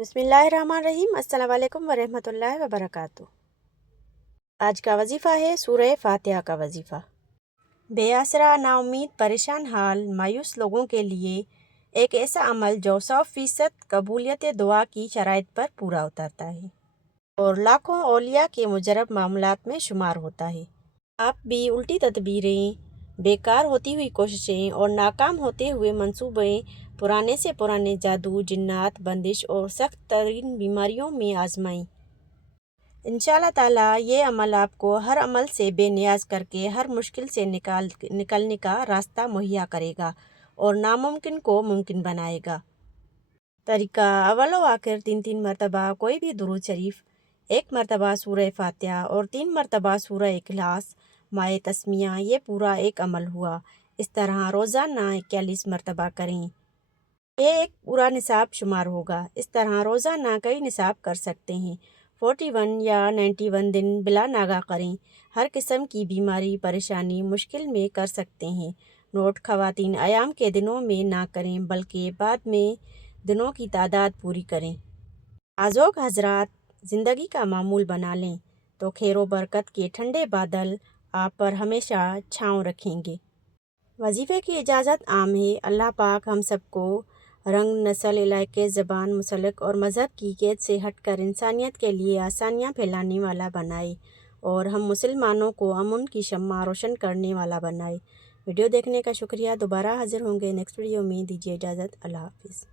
बिस्मिल्लाहिर्रहमानिर्रहीम। अस्सलाम वालेकुम वरहमतुल्लाहि वबरकातुह। आज का वजीफ़ा है सूरह फातिहा का वजीफ़ा। बेआसरा, नाउम्मीद, परेशान हाल, मायूस लोगों के लिए एक ऐसा अमल जो 100% कबूलियत दुआ की शराइत पर पूरा उतरता है और लाखों औलिया के मुजरब मामलात में शुमार होता है। आप भी उल्टी तदबीरें, बेकार होती हुई कोशिशें और नाकाम होते हुए मंसूबे, पुराने से पुराने जादू, जिन्नात, बंदिश और सख्त तरीन बीमारियों में आजमाएं। इंशाअल्लाह ताला ये अमल आपको हर अमल से बेनियाज करके हर मुश्किल से निकलने का रास्ता मुहैया करेगा और नामुमकिन को मुमकिन बनाएगा। तरीका: अव्वल व आखिर 3 मरतबा कोई भी दुरूद शरीफ, 1 मरतबा सूरह फातिहा और 3 मरतबा सूरह इखलास, माए तस्मिया। ये पूरा एक अमल हुआ। इस तरह रोज़ाना 41 मरतबा करें। ये एक पूरा निसाब शुमार होगा। इस तरह रोज़ाना कई निसाब कर सकते हैं। 41 या 91 दिन बिला नागा करें। हर किस्म की बीमारी, परेशानी, मुश्किल में कर सकते हैं। नोट: ख़वातीन अयाम के दिनों में ना करें बल्कि बाद में दिनों की तादाद पूरी करें। आज़ोग हजरात, ज़िंदगी का मामूल बना लें तो खैर व बरकत के ठंडे बादल आप पर हमेशा छाँव रखेंगे। वजीफ़े की इजाज़त आम है। अल्लाह पाक हम सबको रंग, नस्ल, इलाके, ज़बान, मसलक और मज़हब की कैद से हटकर इंसानियत के लिए आसानियाँ फैलाने वाला बनाए और हम मुसलमानों को अमन की शम्मा रोशन करने वाला बनाए। वीडियो देखने का शुक्रिया। दोबारा हाजिर होंगे नेक्स्ट वीडियो में। दीजिए इजाज़त। अल्लाह हाफ़िज़।